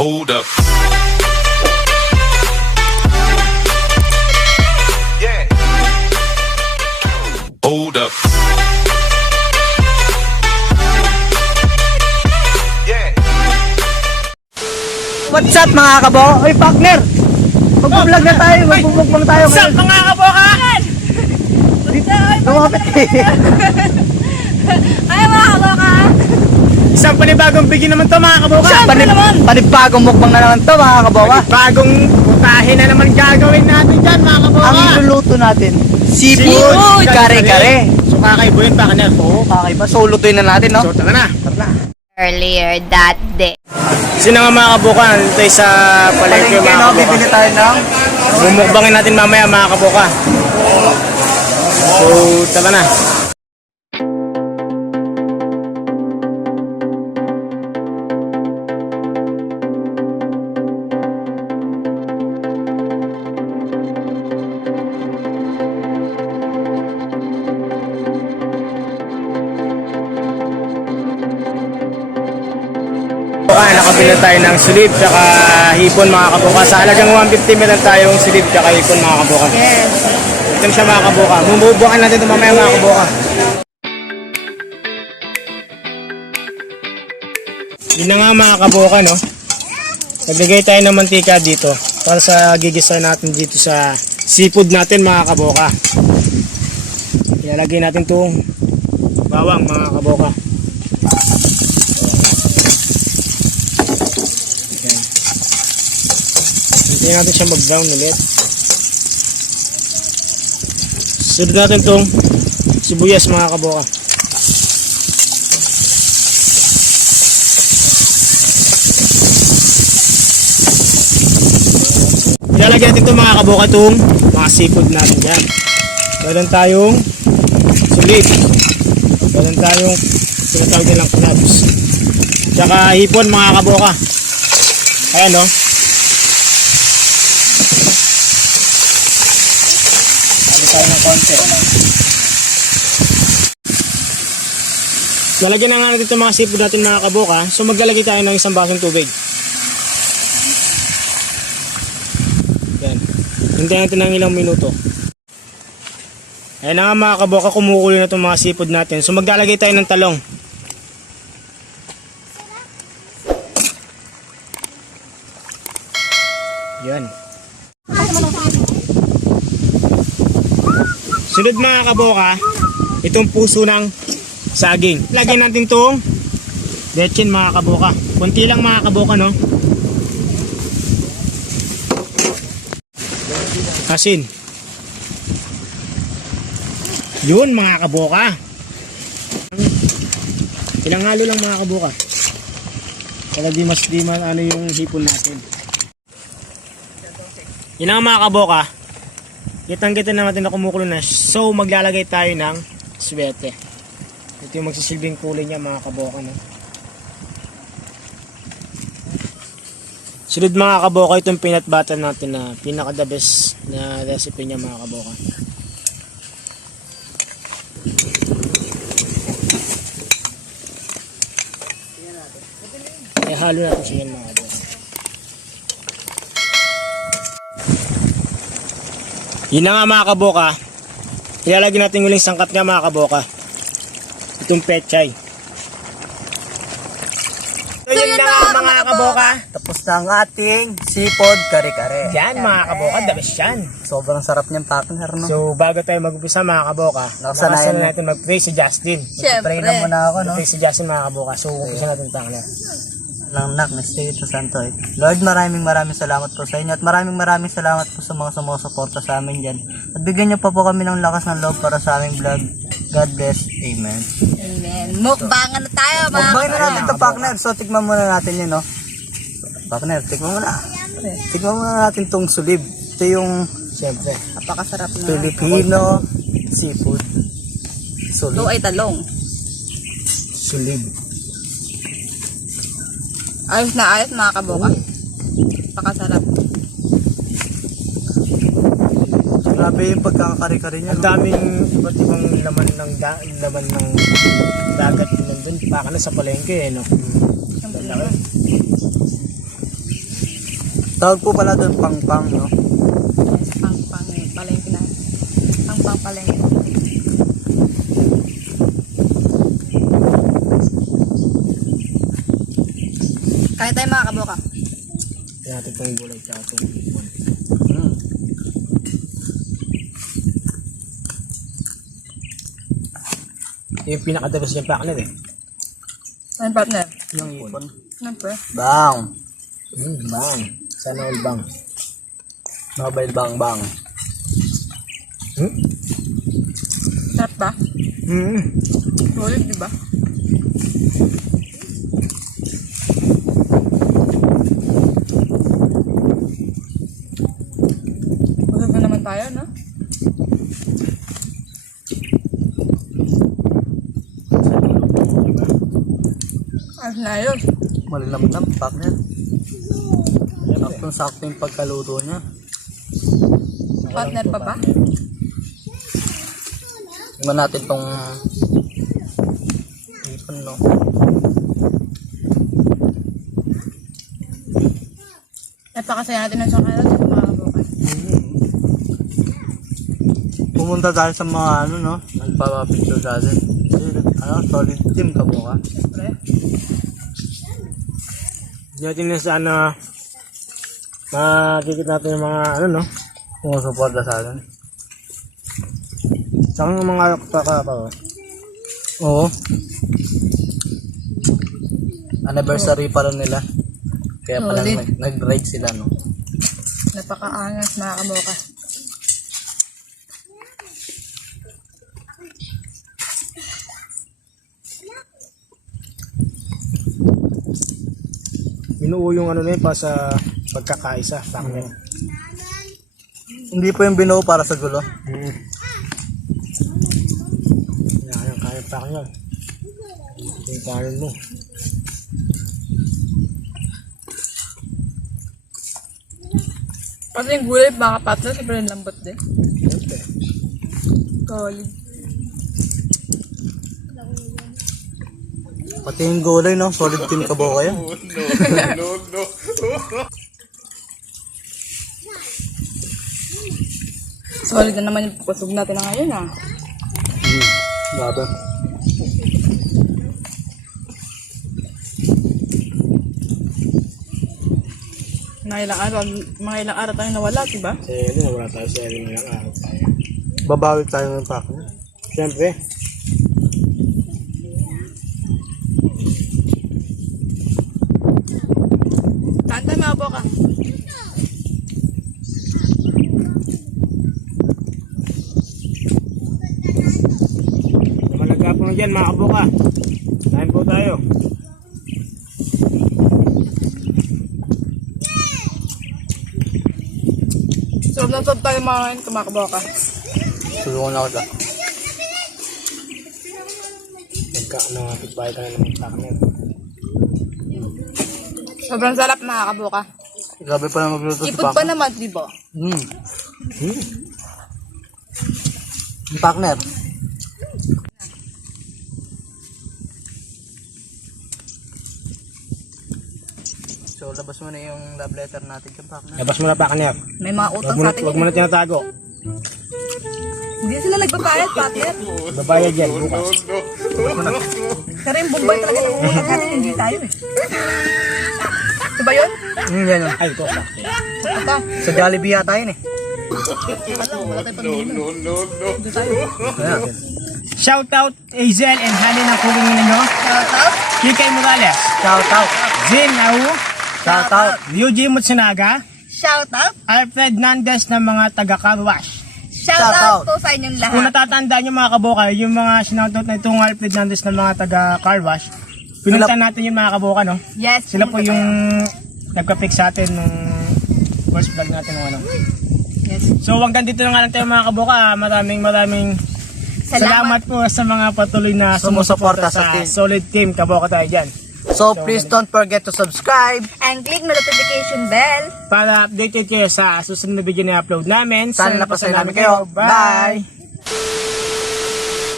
Hold up. Yeah. Hold up. Yeah. What's up mga kabo? Oy partner! Mag-vlog na tayo, mag-vlog tayo. What's up mga kabokan? Lumapit eh. Ay mga kaboka! Isang panibagong bigyan naman to mga kabokan. Panibagong mukbang na naman to mga kaboka. Bagong putahe na naman gagawin natin dyan mga kabokan. Ang iluluto natin, seafood Seafood kare-kare. So kakaibo yun baka na. Oo, kakaiba. So lutuin na natin, no? So tara na. Earlier that day. Sino nga mga kabokan? Ito sa palengke mga kabokan. Bibili tayo ng Bumukbangin natin mamaya mga kaboka. So tara na. Nakabili tayo ng silid tsaka hipon mga kaboka. Sa halagang 150 meron tayong silid tsaka hipon mga kaboka. Yes. Ito na siya mga kaboka. Bumubukan natin ito mamaya mga kaboka. Yun na nga mga kaboka, no? Naglagay tayo ng mantika dito para sa gigisa natin dito sa seafood natin mga kaboka. Ilalagay natin itong bawang mga kaboka. Hintayin natin siya mag-brown ulit. Sunod natin itong sibuyas mga kaboka. Ilalagay natin itong mga kaboka itong mga seafood natin dyan. Meron tayong sulit. Meron tayong tinatawag nilang crabs. Tsaka hipon mga kaboka. Ayan o. Tayo ng konti. Lalagyan na nga natin itong mga seafood natin mga kaboka. So maglalagay tayo ng isang basong tubig. Yan. Hintayin natin ng ilang minuto. Ayan na nga mga kaboka, kumukulo na itong mga seafood natin. So maglalagay tayo ng talong. Yan. Sunod mga kaboka, itong puso ng saging. Lagyan natin itong lechon mga kaboka. Kunti lang mga kaboka, no? Asin. Yun mga kaboka. Ilang halo lang mga kaboka. Kaya di mas ano yung hipon natin. Yun ang mga kaboka. Kitang-kita natin na kumukulo na. So maglalagay tayo ng swete. Ito yung magsisilbing kulay niya mga kaboka, no? Sunod mga kaboka, itong peanut butter natin na pinaka the best na recipe niya mga kaboka. Kaya halo natin siya yan mga kaboka. Yun na nga mga kaboka, ilalagay natin uling sangkap nga mga kaboka. Itong pechay. So yun na nga mga kaboka. tapos na ang ating seafood kare-kare. Yan mga kaboka, the best yan. Sobrang sarap niyang partner, no? So bago tayo mag-upisa mga kaboka, Nakasanayan nakasanayan natin mag-pray si Justin. Pray na muna ako, no? Mag-pray si Justin mga kaboka. So umpisa natin ito. Lang nak na Espiritu Santo. Lord, maraming salamat po sa inyo at maraming salamat po sa mga sumusuporta sa amin dyan. At bigyan niyo pa po kami ng lakas ng loob para sa aming vlog. God bless. Amen. Amen. Mukbangan na tayo mga Mukbangin na natin ito, partner. So, tikman muna natin yun, no? Partner, tikman muna. Tikman muna natin itong sulib. Ito yung, Siyempre. Napakasarap na. Filipino seafood. Sulib. Ito ay talong. Sulib. Ayos na ayos mga kaboka. Napakasarap. Grabe yung pagkakakari-kari niya, Ang no? daming iba't ibang laman ng dagat nandun. Baka na sa palengke, no? Ang laki. Tawag po pala doon pang-pang, no? Yes, pang-pang palengke na. Pang-pang palengke na. Kain tayo mga kabuka. Kaya natin itong gulay tsaka itong ipon. Mm. Ito yung pinakadalas niyang partner eh. Ano partner? Yung ipon. Siyempre. Bang! Bang. Sana all bang. Mobile bang bang. Sarap ba? Sulit, di ba? Busog na naman tayo, no? Ayos na ayos. Malinamnam, partner. Saktong-sakto yung pagkaluto niya. Partner pa ba? Tingnan natin tong ipon, no? Napakasaya natin ng sakala dito mga kabuka. Pumunta tayo sa mga ano, no? Nagpapapicture sa atin. Ano, solid team ka mo ka. Siyempre. Hindi natin na sana makikita natin yung mga ano no. Sumusuporta sa atin. Tsaka yung mga kakapa. Oo. Anniversary pa rin nila. Kaya pala Solid. nag-ride sila, no? Napakaangas mga kabuka. Binuo yung ano na yun pa sa pagkakaisa. Partner. Hindi po yung binuo para sa gulo. Kaya pa kanya. Ito yung kanin mo. Kasi yung gulay mga kapatid, sobrang lambot din. Siyempre. Solid. Pati yung gulay, no? Solid team ka ba kayo? Solid na naman yung kusog natin na ngayon ah. Grabe. Mga ilang araw tayong nawala, diba? Kasi yun, wala tayo sa ring ng araw tayo. Babawi tayo ng partner. Siyempre. Kanta mga boka. Malaga po na dyan mga kabuka. Kain po tayo. Sob na sob tayo mga kaboka. Tulungan ako ka. Nagkakapit-bahay ka na naman partner. Sobrang sarap mga kaboka. Grabe pa na magluto si Ipod pa partner. naman, diba? Yung partner. So, labas mo na yung love letter natin kay partner. Labas mo na partner. May mga utang sa atin Huwag mo yun. na tinatago. Hindi sila nagbabayad, partner. Babayad yan bukas. Pero yung Bombay talaga ng utang sa atin, hindi tayo eh. Diba yun? Yan o. Ay, ito sakto. Ito. Sa Jollibee yata yun eh. Hindi tayo. Ayan. Shoutout Azel and Hani ng kuling ninyo. Shout out. Kikay Morales. Shout out. Zin Au. Shout out. Ryuji Mutsunaga. Shout out. Alfred Nandes ng mga taga-Carwash. Shout out po sa inyong Kung lahat. natatandaan nyo mga kabuka, yung mga sinoutout na itong Alfred Nandes ng mga taga-Carwash, pinunta natin yung mga kabuka, no? Yes. Sila po yung nagka-pick sa atin nung first vlog natin nung ano. Yes. So hanggang dito na nga lang tayo mga kabuka. Maraming salamat po sa mga patuloy na sumusuporta sa team. solid team kabuka tayo dyan. So, please don't forget to subscribe. And click the notification bell. Para updated kayo sa susunod na video na upload namin. Sana napasayo namin kayo. Bye! Bye!